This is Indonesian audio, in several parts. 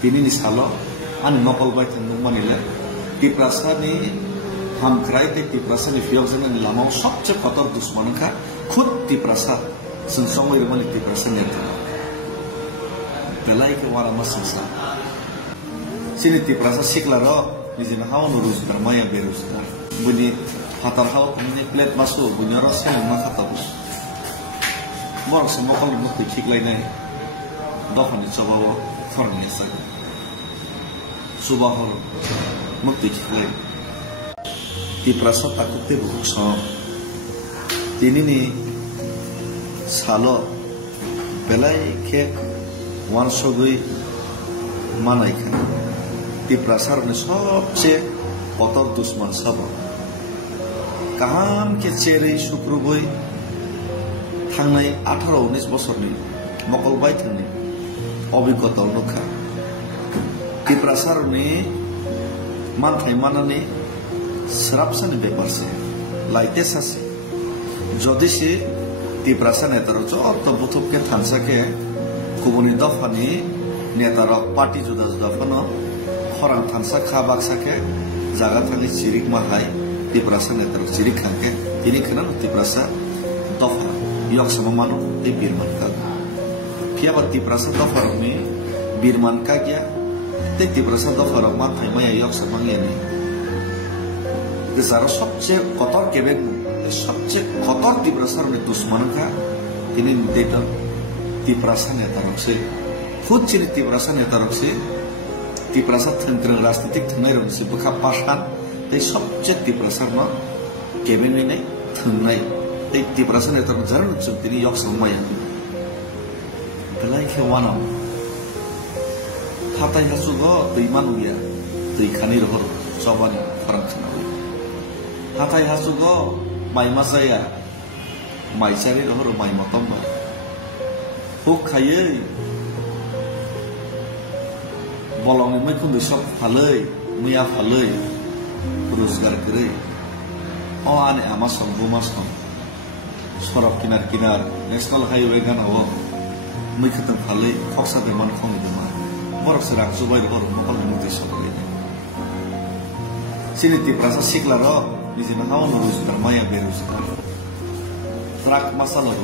Tinini salo ani nokol bai tang manile Tiprasani hamkrai te Tiprasani fiyogjana ni lamao सबसे खतर दुश्मन का खुद Tiprasa sensongoi remani Tiprasa nyata belai ke wara masangsa sini Tiprasa siklaro nizina hawa nurus bermaya berus bunyi hatar hawa punya plate masuk bunyi rasa yang makatabus mor semua kalau mukti siklai nai dohan di coba fornya saja subahor mukti siklai Tiprasa takutnya buku sama ini nih salo belai ke wan sogoi manai kan Tiprasa ने सबसे कतर दुश्मन सब কাহাম के चेरे शुक्रबई थांनाय 18-19 बोसोरनि मकलबाय थांनि अभिज्ञता नुखा Tiprasani मानथाय मानानि स्राबसानि बेपारसे लाइटे सासे जदिसे Tiprasa नेतार जत बुथुबके थानसाके गुबुननि दफानि नेतार पार्टी जुदा जुदा फनो खरां थानसा खाबाक्साके जागा थांनि चिरिक माहाय Tiprasa नेतार चिरिक खांके तिनि खना Tiprasa दफा yok sama manu di birman kag fiaba Tiprasa dofar mi birman kag ya te Tiprasa dofar man thai maya yok sama ngene gesaro सबसे kotor keben सबसे kotor Tiprasa ne दुश्मन का ini data Tiprasa नेता रक्से खुद चिनि Tiprasa नेता रक्से Tiprasa थंत्रं राजनीतिक थंनाय रक्से बखा पासान ते सबसे Tiprasa न keben ne थंनाय Tiprasa नेता जरन चुक्तिनि yok samaya belai ke wana hatai hasugo tuimanu ya tuikani rohor sobani farangchana hatai hasugo mai masaya mai chari rohor mai matomba huk khaye bolong mai kundu sok phalei muya phalei rozgar kre o ane amasong bumasong sorok kinar-kinar national highway gan awo mai khatam phalei khoksa de man khong de ma borok serak subai ro mokol muti sokai sini Tiprasa siklaro nizina hawa nurus bermaya berus trak masalah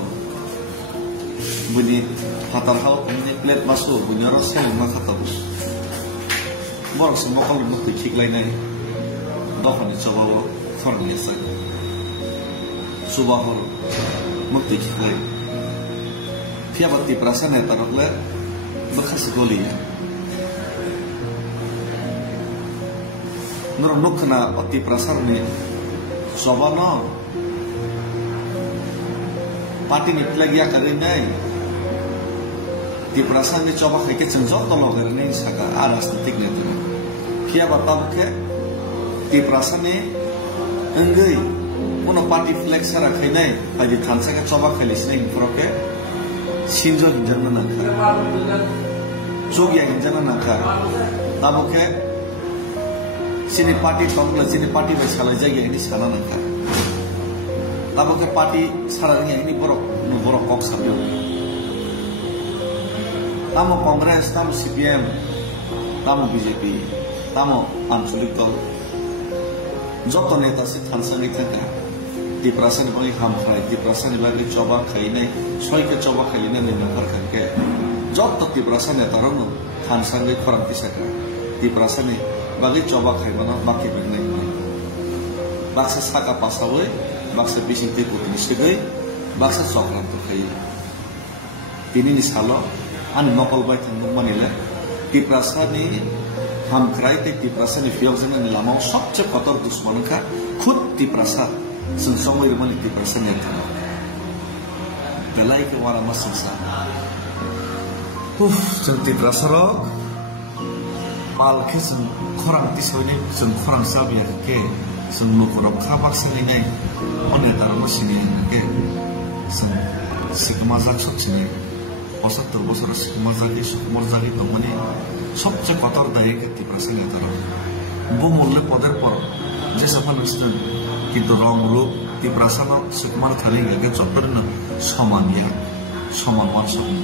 bunyi hatar hawa punya plate masuk bunyi rasa yang makatabus borok semua kalau muti siklai nai dohan di coba fornya saja subahor mukti siklai fiaba Tiprasa नेता रखले बखस गोली है नर नुखना Tiprasa ने सोबानो पार्टी निकला गया करे नहीं Tiprasa ने चौबा खाके चंजो तो लोग नहीं सका राजनीतिक नेता fiaba तब के Tiprasa ने अंगई उन पार्टी फ्लेक्स रखे नहीं अभी थानसा के चौबा खाली से नहीं फरोके Sinjo hinjana nakha, Jogya hinjana nakha, tabo ke sini party tongla sini party besalai jaya ini sana nakha, tabo ke party sarangnya ini borok kok sabyo, tamo Kongres, tamo CPM, tamo BJP, tamo Anchulik dol, joto neta si thansa nikha. Tiprasa ni bagi ham khai, Tiprasa ni bagi coba khai ne, soi ke coba khai ne nomor kan ke, job to Tiprasa ne tarung, thansa ni korang tisaka, Tiprasa ni bagi coba khai mana baki begne mana, baksa saka pasawe, baksa bising tipu ini segai, baksa sokran tu khai, ini ni salo, an nokol bai tang manile, Tiprasa ni ham khai te Tiprasa ni fiyogjana ni lamao सबसे kotor दुश्मन का खुद Tiprasa sensongoi remani Tiprasa nyata belai ke wara masangsa jeng Tiprasa ro pal ke jeng khorang tisone jeng khorang sabya ke jeng nukorok khabak sinai onetar masini ke jeng sikmazak sokchine 75 বছর sikmazaki namani sobche kotor daye ke Tiprasa nyata ro bu mulle poder por je safal istan কিন্তু রং রূপ Tiprasa no sukmar thani ga jottor na saman ya saman wan saman